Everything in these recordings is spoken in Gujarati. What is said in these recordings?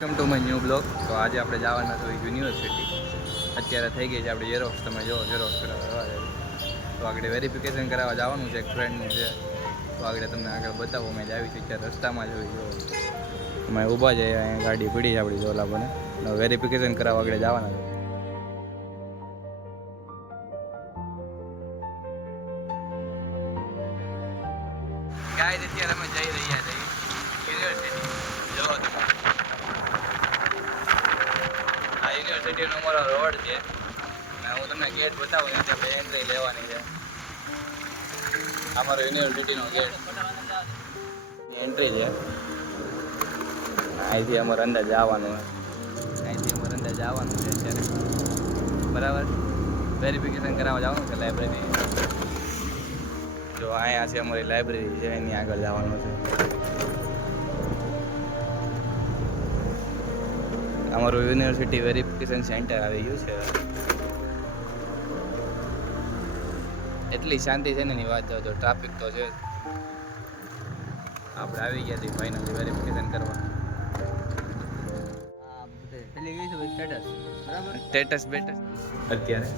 Welcome to my new blog. તો આજે આપણે જવાના છો યુનિવર્સિટી. અત્યારે થઈ ગઈ છે આપણી ઝેરોક્સ. તમે જો ઝેરોક્સ કરાવવા તો આગળ વેરિફિકેશન કરાવવા જવાનું છે. એક ફ્રેન્ડનું છે તો આગળ તમને આગળ બતાવો. મેં જ આવી છે અત્યારે રસ્તામાં જ હોય. જો અમે ઊભા છે, અહીંયા ગાડી પડી છે આપણી જોલા બને. વેરિફિકેશન કરાવવા આગળ જવાના છે. ગાઈસ અત્યારે અમે જઈ રહ્યા છીએ યુનિવર્સિટી. જો આ યુનિવર્સિટીનો અમારો રોડ છે અને હું તમને ગેટ બતાવું. ત્યાં આપણે એન્ટ્રી લેવાની છે. અમારો યુનિવર્સિટીનો ગેટ એન્ટ્રી છે. અહીંથી અમારે અંદર જવાનું છે અત્યારે. બરાબર, વેરિફિકેશન કરાવવા જવાનું છે લાઇબ્રેરી. જો અહીંયા છે અમારી લાઇબ્રેરી છે, એની આગળ જવાનું છે. અમારું યુનિવર્સિટી વેરિફિકેશન સેન્ટર આવી ગયું છે. એટલી શાંતિ છે ને એની વાત તો ટ્રાફિક તો છે. આપણે આવી ગયા છીએ ફાઇનલી વેરિફિકેશન કરવા. સ્ટેટસ બેટસ અત્યારે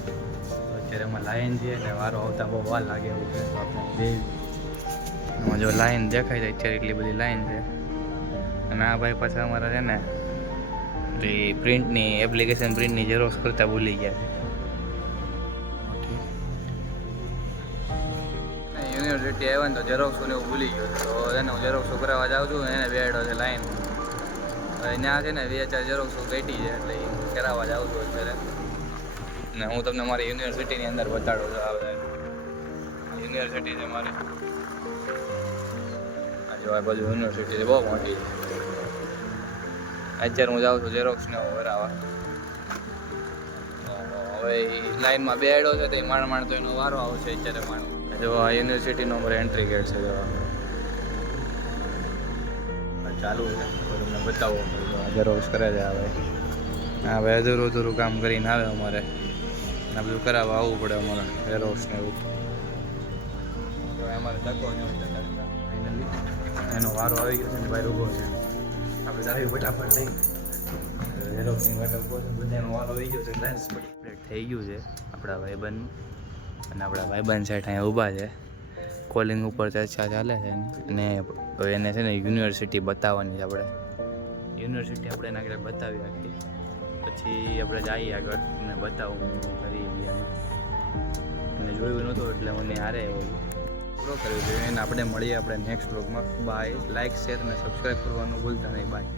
એમાં લાઈન છે ને વારો આવતા બહુ વાર લાગે એવું છે. તો આપણે બે જો લાઈન દેખાય છે અત્યારે, એટલી બધી લાઈન છે. અને આ ભાઈ પાછા અમારા છે ને પ્રિન્ટની એપ્લિકેશન પ્રિન્ટની ઝેરોક્સ કરતા ભૂલી ગયા છે. યુનિવર્સિટી આવ્યા ને તો ઝેરોક્સ ને એવું ભૂલી ગયો. તો એને હું ઝેરોક્સ કરાવવા જાઉં છું. એને બેડો છે લાઈન. ત્યાં છે ને 2-4 ઝેરોક્સ ઘટી છે એટલે એ કરાવવા જાઉં છું અત્યારે. ને હું તમને મારી યુનિવર્સિટીની અંદર બતાડું છું. આ બધા યુનિવર્સિટી છે મારી. જો આ બાજુ યુનિવર્સિટી છે, બહુ મોટી છે. અત્યારે હું જાઉં છું ઝેરોક્સને હું કરાવવા. હવે લાઈનમાં બેડો છે તો એ માણ તો એનો વારો આવશે અત્યારે. જો આ યુનિવર્સિટીનો અમારે એન્ટ્રી ગેટ છે. જો ચાલુ છે તો તમને બતાવો. ઝેરોક્સ કરે છે હવે. હા ભાઈ, અધૂરું કામ કરીને આવે અમારે. આ બધું કરાવવા આવવું પડે અમારે ઝેરોક્સ ને એવું. અમારે ધક્કો ફાઇનલી એનો વારો આવી ગયો છે ને બહાર ઊભો છે. આપણે જાવી ફટાફટ લઈ ઝેરોક્સની માટે ઊભો છે. બધાનો વારો આવી ગયો છે. ગ્લાસ પડી થઈ ગયું છે આપણા ભાઈબંધનું. અને આપણા ભાઈબંધ સાઈડ અહીંયા ઊભા છે. કોલિંગ ઉપર ચર્ચા ચાલે છે અને એને છે ને યુનિવર્સિટી બતાવવાની છે. આપણે યુનિવર્સિટી આપણે એના આગળ બતાવી નાખીએ, પછી આપણે જઈએ આગળ. તમને બતાવું કરી ગયા અને જોયું નહોતું એટલે મને હારે એવું પૂરો કર્યો છે. એને આપણે મળીએ આપણે નેક્સ્ટ બ્લોગમાં. બાય. લાઇક, શેર અને સબસ્ક્રાઈબ કરવાનું ભૂલતા નહીં. બાય.